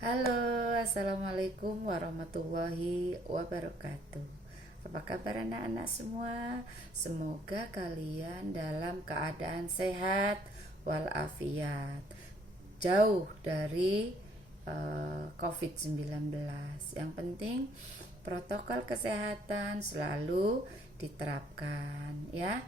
Halo, assalamualaikum warahmatullahi wabarakatuh. Apa kabar anak-anak semua? Semoga kalian dalam keadaan sehat walafiat, jauh dari COVID-19. Yang penting protokol kesehatan selalu diterapkan ya.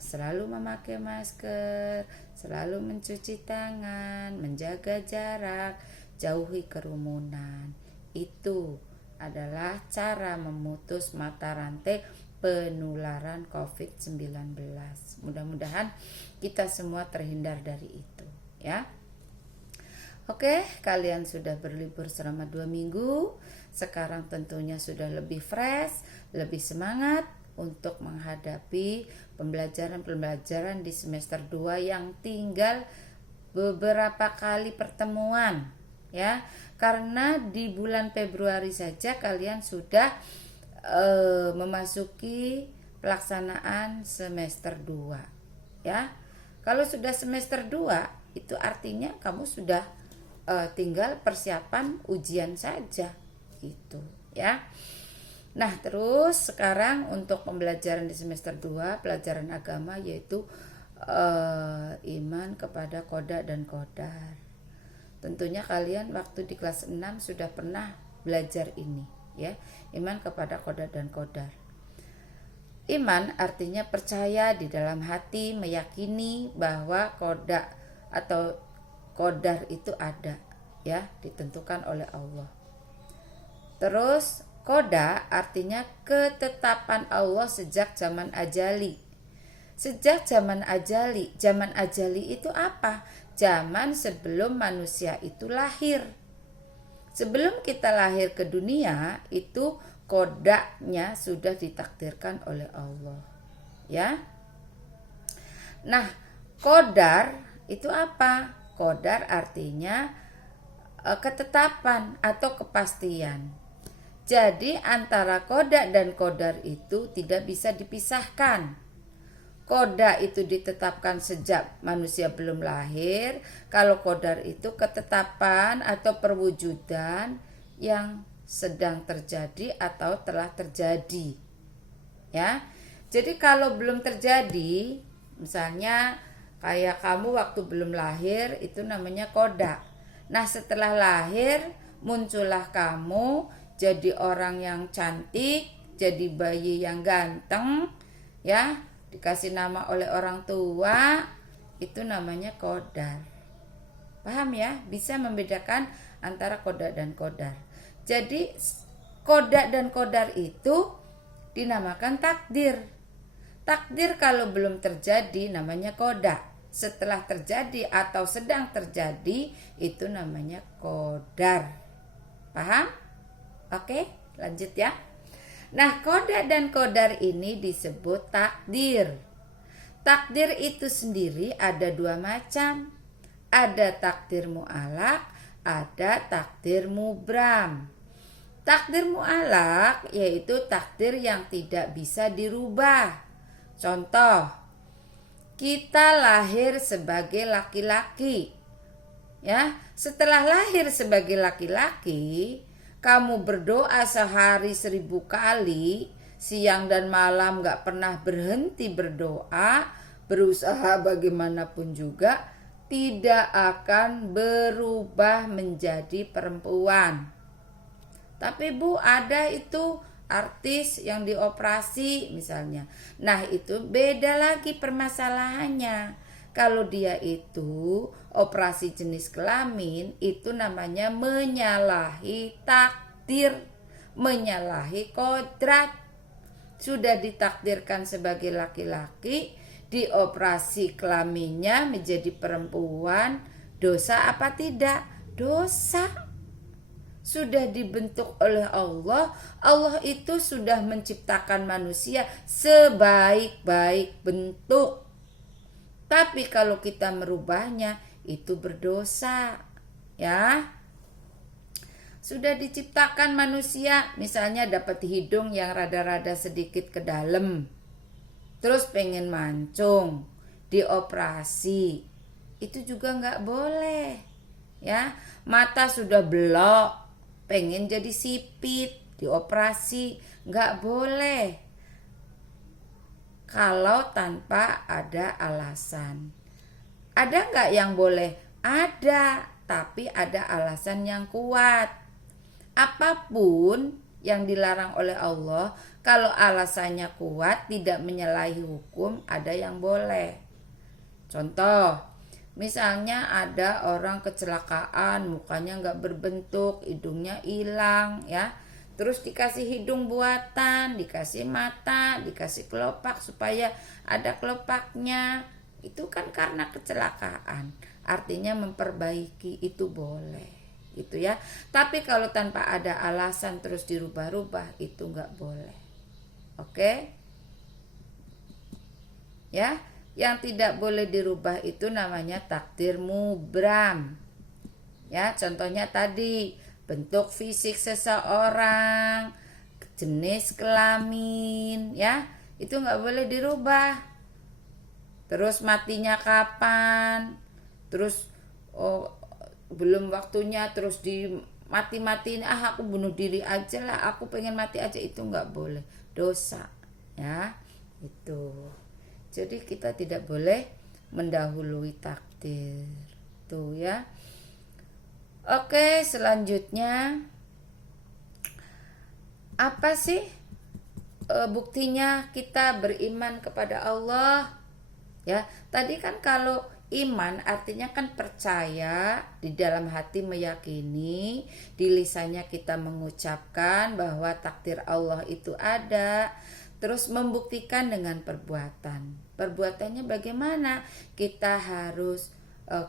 Selalu memakai masker, selalu mencuci tangan, menjaga jarak, jauhi kerumunan. Itu adalah cara memutus mata rantai penularan COVID-19. Mudah-mudahan kita semua terhindar dari itu ya. Oke, kalian sudah berlibur selama 2 minggu. Sekarang tentunya sudah lebih fresh, lebih semangat untuk menghadapi pembelajaran di semester 2 yang tinggal beberapa kali pertemuan ya. Karena di bulan Februari saja kalian sudah memasuki pelaksanaan semester 2 ya. Kalau sudah semester 2 itu artinya kamu sudah tinggal persiapan ujian saja gitu ya. Nah, terus sekarang untuk pembelajaran di semester 2 pelajaran agama yaitu iman kepada qada dan qadar. Tentunya kalian waktu di kelas 6 sudah pernah belajar ini ya, iman kepada qada dan qadar. Iman artinya percaya di dalam hati, meyakini bahwa qada atau qadar itu ada ya, ditentukan oleh Allah. Terus qada artinya ketetapan Allah sejak zaman ajali. Sejak zaman ajali itu apa? Zaman sebelum manusia itu lahir. Sebelum kita lahir ke dunia itu qadanya sudah ditakdirkan oleh Allah ya. Nah, qadar itu apa? Qadar artinya ketetapan atau kepastian. Jadi antara qada dan qadar itu tidak bisa dipisahkan. Qada itu ditetapkan sejak manusia belum lahir. Kalau qadar itu ketetapan atau perwujudan yang sedang terjadi atau telah terjadi ya. Jadi kalau belum terjadi, misalnya kayak kamu waktu belum lahir itu namanya qada. Nah, setelah lahir muncullah kamu jadi orang yang cantik, jadi bayi yang ganteng ya, dikasih nama oleh orang tua, itu namanya qadar. Paham ya? Bisa membedakan antara qada dan qadar. Jadi qada dan qadar itu dinamakan takdir. Takdir kalau belum terjadi namanya qada. Setelah terjadi atau sedang terjadi itu namanya qadar. Paham? Oke, lanjut ya. Nah, qada dan qadar ini disebut takdir. Takdir itu sendiri ada 2 macam. Ada takdir mu'alaq, ada takdir mubram. Takdir mu'alaq yaitu takdir yang tidak bisa dirubah. Contoh, kita lahir sebagai laki-laki. Ya, setelah lahir sebagai laki-laki, kamu berdoa sehari 1000 kali, siang dan malam gak pernah berhenti berdoa, berusaha bagaimanapun juga, tidak akan berubah menjadi perempuan. Tapi Bu, ada itu artis yang dioperasi misalnya. Nah, itu beda lagi permasalahannya. Kalau dia itu operasi jenis kelamin, itu namanya menyalahi takdir, menyalahi kodrat. Sudah ditakdirkan sebagai laki-laki, dioperasi kelaminnya menjadi perempuan, dosa apa tidak? Dosa. Sudah dibentuk oleh Allah. Allah itu sudah menciptakan manusia sebaik-baik bentuk. Tapi kalau kita merubahnya itu berdosa ya. Sudah diciptakan manusia misalnya dapat hidung yang rada-rada sedikit ke dalam, terus pengen mancung, dioperasi, itu juga nggak boleh ya. Mata sudah belok, pengen jadi sipit, dioperasi, nggak boleh kalau tanpa ada alasan. Ada nggak yang boleh? Ada, tapi ada alasan yang kuat. Apapun yang dilarang oleh Allah, kalau alasannya kuat, tidak menyalahi hukum, ada yang boleh. Contoh, misalnya ada orang kecelakaan, mukanya nggak berbentuk, hidungnya hilang, ya. Terus dikasih hidung buatan, dikasih mata, dikasih kelopak supaya ada kelopaknya. Itu kan karena kecelakaan. Artinya memperbaiki, itu boleh. Gitu ya. Tapi kalau tanpa ada alasan terus dirubah-rubah, itu nggak boleh. Oke? Ya, yang tidak boleh dirubah itu namanya takdir mubram. Ya, contohnya tadi bentuk fisik seseorang, jenis kelamin, ya, itu nggak boleh dirubah. Terus matinya kapan? Terus belum waktunya, terus mati-matiin, aku bunuh diri aja lah, aku pengen mati aja, itu nggak boleh, dosa, ya. Itu. Jadi kita tidak boleh mendahului takdir. Tuh ya. Oke, selanjutnya apa sih buktinya kita beriman kepada Allah? Ya, tadi kan kalau iman artinya kan percaya, di dalam hati meyakini, di lisannya kita mengucapkan bahwa takdir Allah itu ada, terus membuktikan dengan perbuatan. Perbuatannya bagaimana? Kita harus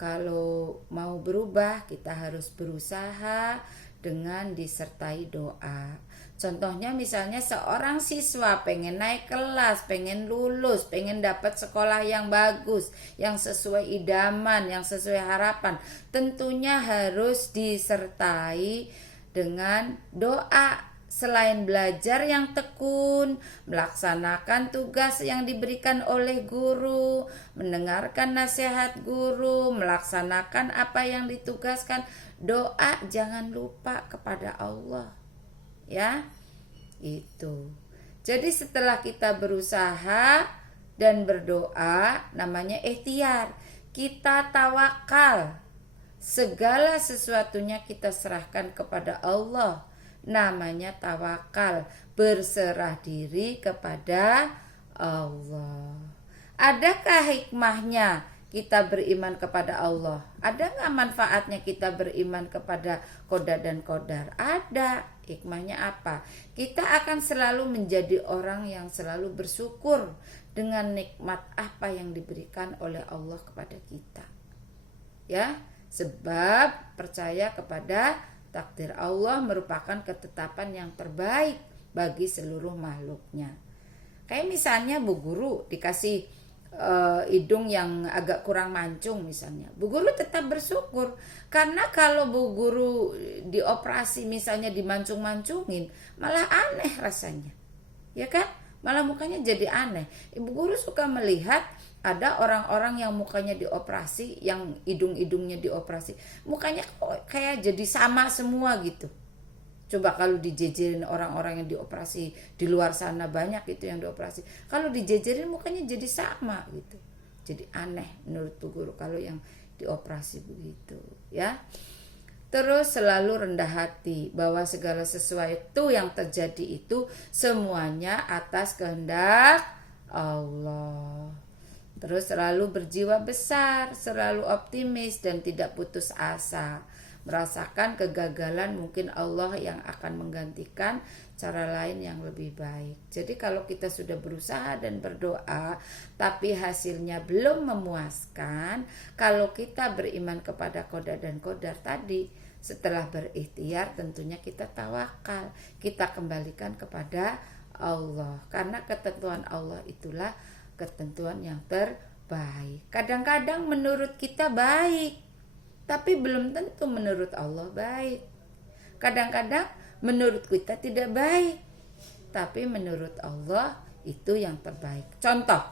kalau mau berubah, kita harus berusaha dengan disertai doa. Contohnya misalnya seorang siswa pengen naik kelas, pengen lulus, pengen dapat sekolah yang bagus, yang sesuai idaman, yang sesuai harapan. Tentunya harus disertai dengan doa. Selain belajar yang tekun, melaksanakan tugas yang diberikan oleh guru, mendengarkan nasihat guru, melaksanakan apa yang ditugaskan, doa jangan lupa kepada Allah. Ya, itu. Jadi setelah kita berusaha dan berdoa, namanya ikhtiar. Kita tawakal. Segala sesuatunya kita serahkan kepada Allah. Namanya tawakal, berserah diri kepada Allah. Adakah hikmahnya kita beriman kepada Allah? Ada nggak manfaatnya kita beriman kepada qada dan qadar? Ada. Hikmahnya apa? Kita akan selalu menjadi orang yang selalu bersyukur dengan nikmat apa yang diberikan oleh Allah kepada kita. Ya, sebab percaya kepada takdir Allah merupakan ketetapan yang terbaik bagi seluruh makhluknya. Kayak misalnya Bu Guru dikasih hidung yang agak kurang mancung misalnya, Bu Guru tetap bersyukur, karena kalau Bu Guru dioperasi misalnya dimancung-mancungin, malah aneh rasanya, ya kan? Malah mukanya jadi aneh. Ibu Guru suka melihat ada orang-orang yang mukanya dioperasi, yang hidung-hidungnya dioperasi, mukanya kayak jadi sama semua gitu. Coba kalau dijejerin orang-orang yang dioperasi di luar sana, banyak itu yang dioperasi. Kalau dijejerin mukanya jadi sama gitu. Jadi aneh menurut Bu Guru kalau yang dioperasi begitu, ya. Terus selalu rendah hati bahwa segala sesuatu yang terjadi itu semuanya atas kehendak Allah. Terus selalu berjiwa besar, selalu optimis dan tidak putus asa. Merasakan kegagalan, mungkin Allah yang akan menggantikan cara lain yang lebih baik. Jadi kalau kita sudah berusaha dan berdoa tapi hasilnya belum memuaskan, kalau kita beriman kepada qada dan qadar tadi, setelah berikhtiar tentunya kita tawakal, kita kembalikan kepada Allah, karena ketentuan Allah itulah ketentuan yang terbaik. Kadang-kadang menurut kita baik, tapi belum tentu menurut Allah baik. Kadang-kadang menurut kita tidak baik, tapi menurut Allah itu yang terbaik. Contoh,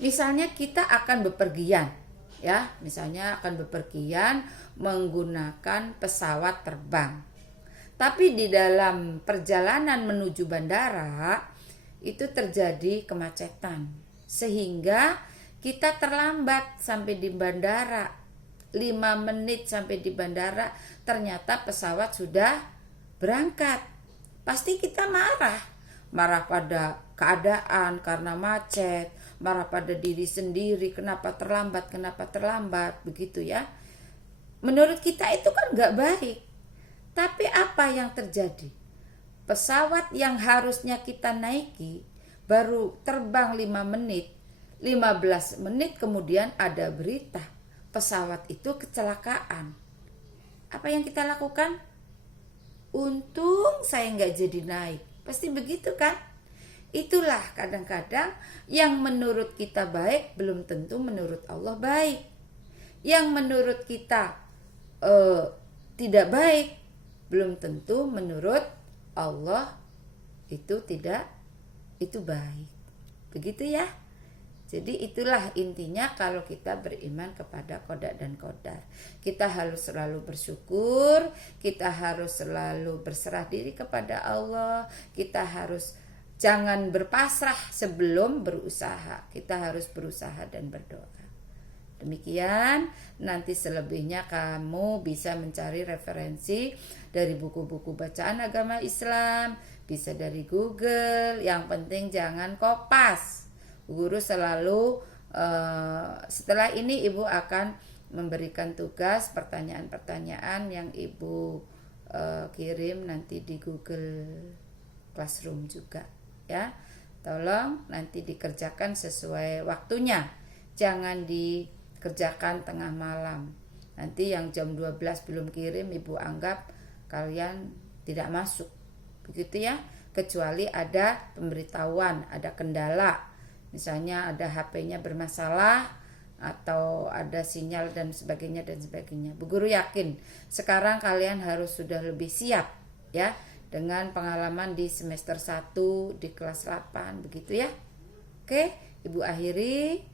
misalnya kita akan bepergian, ya, misalnya akan bepergian menggunakan pesawat terbang. Tapi di dalam perjalanan menuju bandara itu terjadi kemacetan, sehingga kita terlambat sampai di bandara. 5 menit sampai di bandara, ternyata pesawat sudah berangkat. Pasti kita marah pada keadaan karena macet, marah pada diri sendiri, kenapa terlambat, begitu ya. Menurut kita itu kan gak baik. Tapi apa yang terjadi? Pesawat yang harusnya kita naiki baru terbang 5 menit, 15 menit kemudian ada berita pesawat itu kecelakaan. Apa yang kita lakukan? Untung saya gak jadi naik. Pasti begitu kan? Itulah kadang-kadang yang menurut kita baik belum tentu menurut Allah baik. Yang menurut kita tidak baik belum tentu menurut Allah itu baik. Begitu ya. Jadi itulah intinya kalau kita beriman kepada qada dan qadar. Kita harus selalu bersyukur, kita harus selalu berserah diri kepada Allah, kita harus jangan berpasrah sebelum berusaha. Kita harus berusaha dan berdoa. Demikian, nanti selebihnya kamu bisa mencari referensi dari buku-buku bacaan agama Islam, bisa dari Google, yang penting jangan kopas. Guru selalu setelah ini Ibu akan memberikan tugas pertanyaan-pertanyaan yang Ibu kirim nanti di Google Classroom juga ya. Tolong nanti dikerjakan sesuai waktunya. Jangan dikerjakan tengah malam. Nanti yang jam 12 belum kirim Ibu anggap kalian tidak masuk. Begitu ya. Kecuali ada pemberitahuan, ada kendala. Misalnya ada HP-nya bermasalah atau ada sinyal dan sebagainya. Bu Guru yakin sekarang kalian harus sudah lebih siap ya dengan pengalaman di semester 1 di kelas 8 begitu ya. Oke, Ibu akhiri.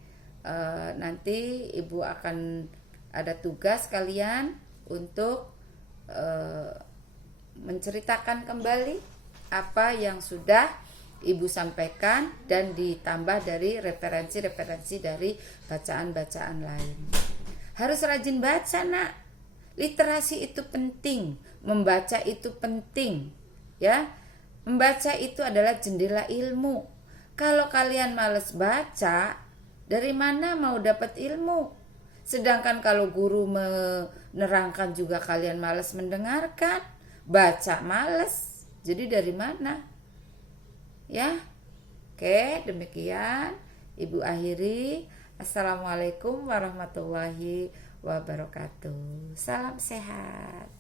Nanti Ibu akan ada tugas kalian untuk menceritakan kembali apa yang sudah Ibu sampaikan dan ditambah dari referensi-referensi dari bacaan-bacaan lain. Harus rajin baca, Nak. Literasi itu penting, membaca itu penting, ya. Membaca itu adalah jendela ilmu. Kalau kalian malas baca, dari mana mau dapat ilmu? Sedangkan kalau guru menerangkan juga kalian malas mendengarkan, baca malas. Jadi dari mana? Ya, oke, demikian Ibu akhiri. Assalamualaikum warahmatullahi wabarakatuh. Salam sehat.